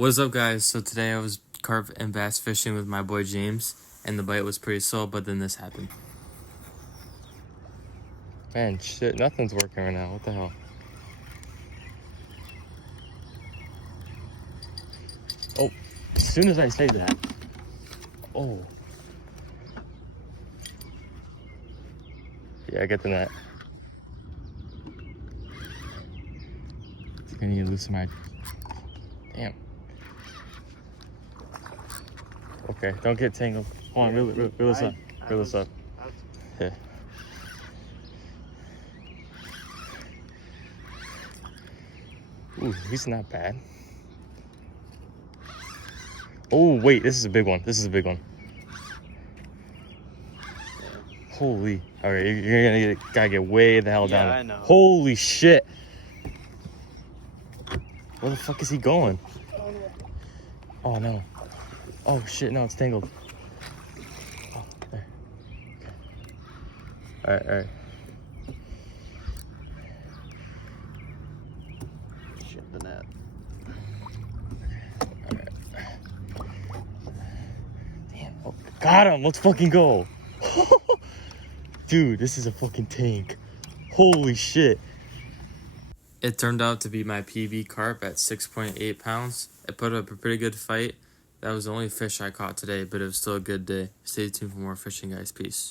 What's up, guys? So today I was carp and bass fishing with my boy James, and the bite was pretty slow, but then this happened. Man, shit, nothing's working right now. What the hell? Oh, as soon as I say that. Oh. Yeah, I get the net. I need to loosen my... Damn. Okay, don't get tangled. Hold on, reel this up. Reel this up. Yeah. Ooh, he's not bad. Oh, wait, this is a big one. This is a big one. Holy. All right, you're gotta get way the hell down. Yeah, I know. Holy shit. Where the fuck is he going? Oh, no. Oh, shit, no, it's tangled. Oh, there. Okay. All right. Shit, the net. Damn. Oh, got him. Let's fucking go. Dude, this is a fucking tank. Holy shit. It turned out to be my PB carp at 6.8 pounds. It put up a pretty good fight. That was the only fish I caught today, but it was still a good day. Stay tuned for more fishing, guys. Peace.